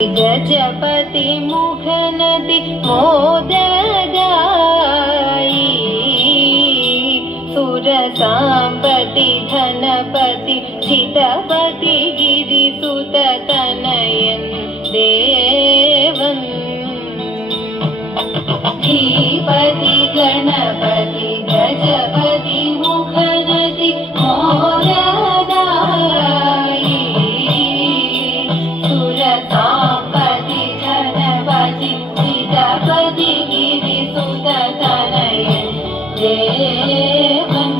गजपति मुखनदि मोदगाई सुरसाम्पति धनपति चितपति गिरिसुत तनयन् देवन् धीपति गणपति गजपति मुखनदि मोदगाई सुरसाम्पति धनपति चितपति गिरिसुत तनयन् देवन्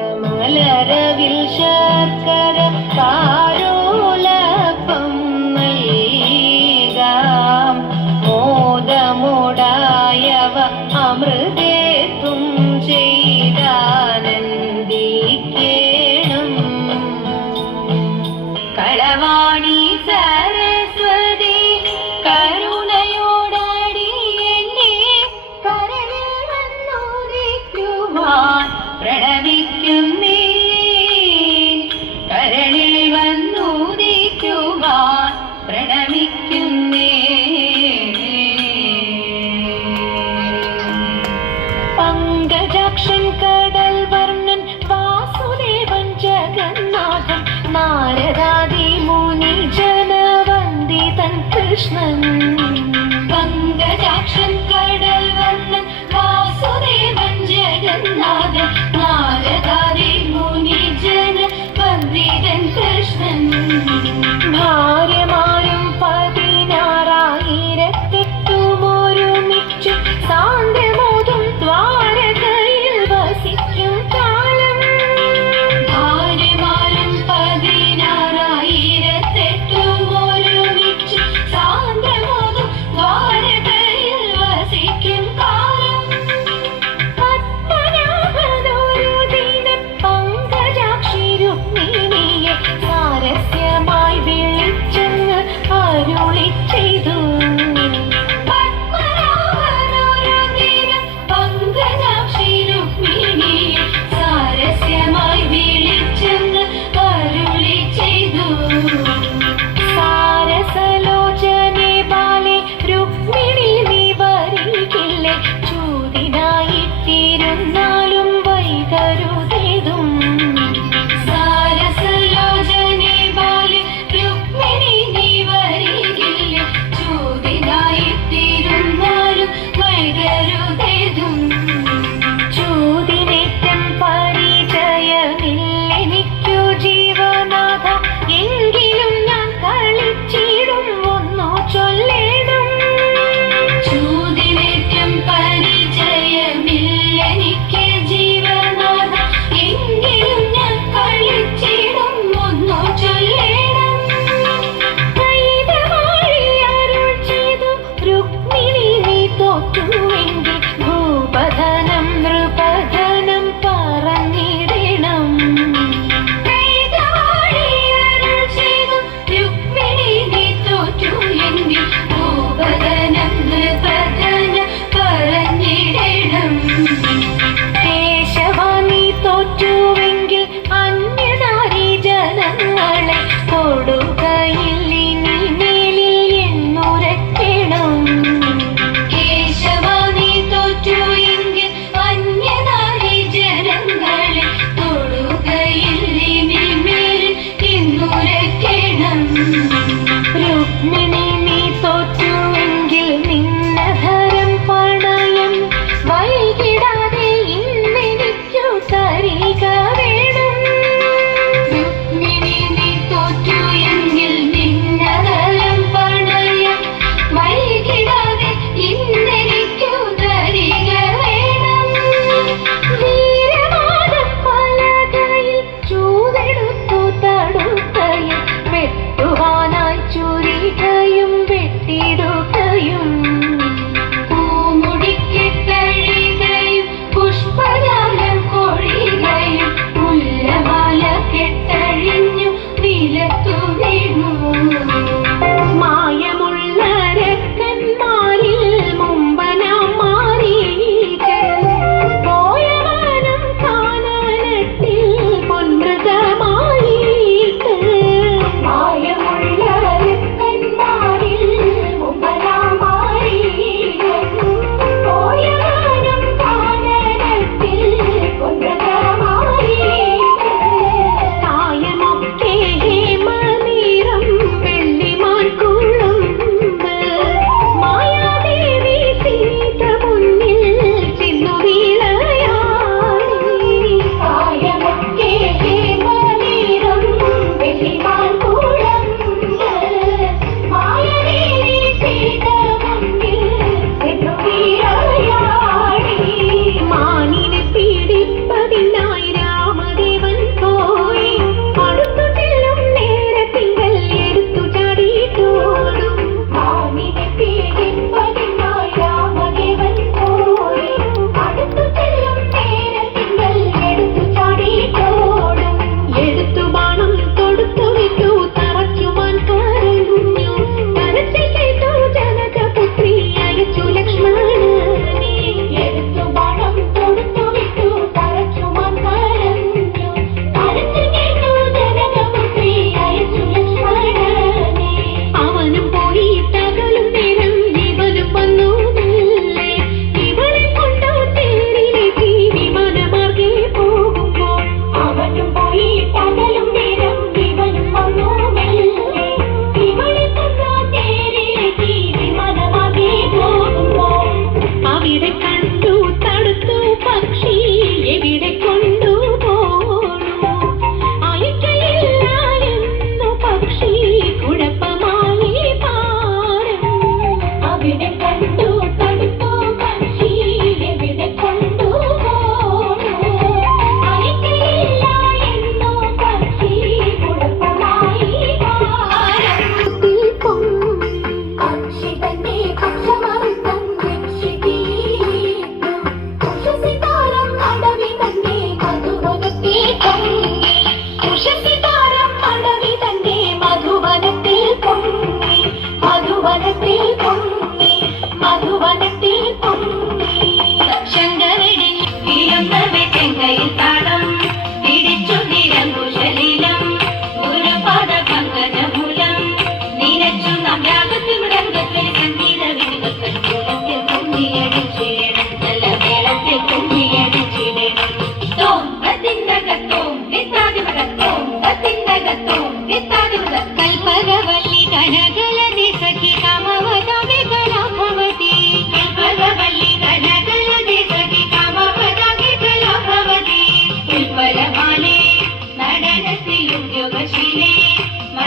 മോദകമടവടമലരവിൽ ശർക്കര കാരോലപ്പം നൽകാം മോദമുടായവ അമൃതേത്തും ചെയ്താനന്ദിക്കേണം കളവാണി സരസ്വതി കരുണയോടടി എന്നെ കരളിൽ വന്നുദിക്കുവാൻ പ്രണമിക്കുന്നേ കരളിൽ വന്നുദിക്കുവാൻ പ്രണമിക്കുന്നേ പങ്കജാക്ഷൻ കടൽ വർണ്ണൻ വാസുദേവൻ ജഗന്നാഥൻ നാരദാദി മുനി ജനവന്ദിതൻ കൃഷ്ണൻ പങ്കജാക്ഷൻ കടൽ വർണ്ണൻ വാസുദേവൻ ജഗന്നാഥൻ നാരദാദി മുനി ജനവന്ദിതൻ കൃഷ്ണൻ ഭാര്യമാരും 16,000 ഒരുമിച്ചു സാന്ദ്രമോദം ദ്വാരകയിൽ വസിക്കും കാലം ഭാര്യമാരും 16,000 ഒരുമിച്ചു സാന്ദ്രമോദം ദ്വാരകയിൽ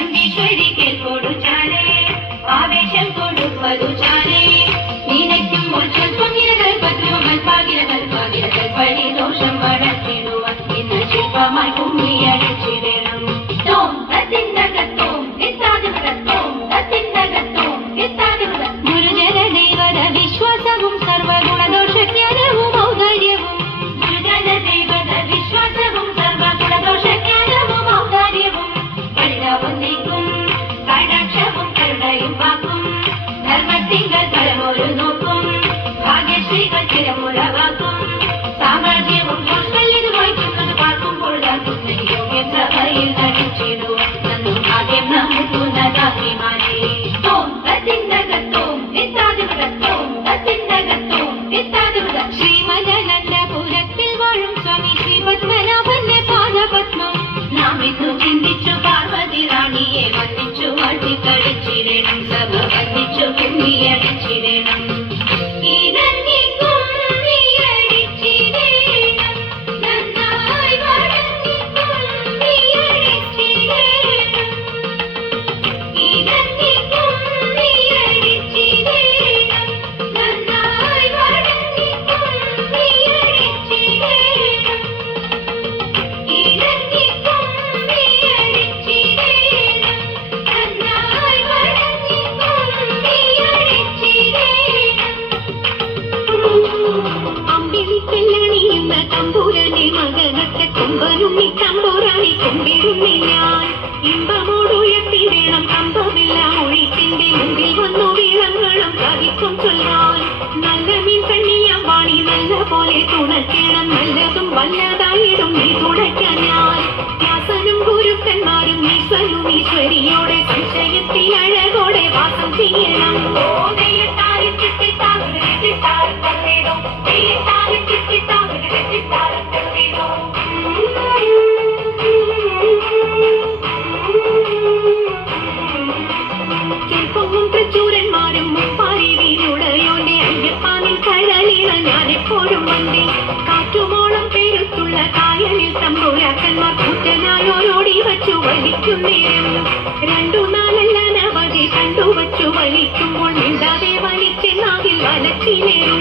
ചണ്ടീശ്വരി കേൾക്കൊടു ചാലേ ആവേശം കൊടുപ്പതു ചാലേ നിനയ്ക്കുമ്പോൾ സ്വൽപ്പം ഇരകൾ പത്മമൽപാകിരകൾ പാകിരകൾ പഴി ദോഷം വളർത്തിടുവാൻ ഇന്ന് ശില്പമായി കുമ്മിയടിച്ചിടണം തോം തത്തിന്നകത്തോം നിത്താതിമൃതത്തോം തത്തിന്നകത്തോം നിത്താതിമൃതം ഗുരുജന ദൈവത വിശ്വാസവും സർവഗുണദോഷജ്ഞാനവും ഔദാര്യവും ഗുരുജന ദൈവത വിശ്വാസവും സർവഗുണദോഷജ്ഞാനവും ഔദാര്യവും കഠിനവും നീക്കും കടാക്ഷവും കരുണയും വാക്കും ധർമ്മത്തിങ്കൾ തലമൊരു നോക്കും ഭാഗ്യശ്രീകൾ ചിരമുളവാക്കും സാമ്രാജ്യവും ദോഷങ്ങളുമായി ചെന്നത് പാർക്കുമ്പോൾ യോഗ്യം സഭയിൽ നടിച്ചിടുവാൻ നന്നു ആദ്യം നമുക്കുന്നതാത്രിമാരെ തോം തത്തിന്നകത്തോം നിത്താതിമൃതത്തോം തത്തിന്നകത്തോം നിത്താതിമൃതം ശ്രീമദനന്ദപുരത്തിൽ വാഴും സ്വാമി ശ്രീ പത്മനാഭന്റെ പാദപത്മം നാം ഇന്നു ചിന്തിച്ചു പാർവതി റാണിയെ വന്ദിച്ചു വാഴ്ത്തിക്കളിച്ചിടണം സഭ വന്ദിച്ചു കുമ്മിയടിച്ചിടണം തമ്പുരാനെ മകനൊക്കെ കൊമ്പനുണ്ണി തമ്പുരാനെ കൊമ്പിടുന്നി ഞാൻ ഇമ്പമോടുയർത്തിടണം കമ്പമെല്ലാം ഒഴിക്കിന്റെ മുമ്പിൽ വന്നു വീളങ്ങളും കവിക്കും ചൊല്ലാൻ നല്ല മീൻ കണ്ണിയാം വാണി നല്ല പോലെ തുണയ്ക്കണം നല്ലതും വല്ലതായിടും നീ തുണയ്ക്കാൻ ഞാൻ വ്യാസനും ഗുരുക്കന്മാരും ഈശ്വരും ഈശ്വരിയോടെ സംശയത്തിൽ അഴകോടെ വാസം ചെയ്യണം ചെറുപ്പവും തൃച്ചൂരന്മാരും മുപ്പാരി വീരുടയോന്റെ അയ്യപ്പാനിൽ കഴലിട ഞാനെപ്പോഴും വണ്ടി കാറ്റുമോളം പേരുത്തുള്ള കായലിൽ തമ്പുരാക്കന്മാർ കൂറ്റനായോരോടി വച്ചു വലിക്കുന്നേരം രണ്ടു നാലല്ല നവതി കണ്ടുവച്ചു വലിക്കുമ്പോൾ മിണ്ടാതെ വലിച്ചെന്നാകിൽ വലച്ചിലേറും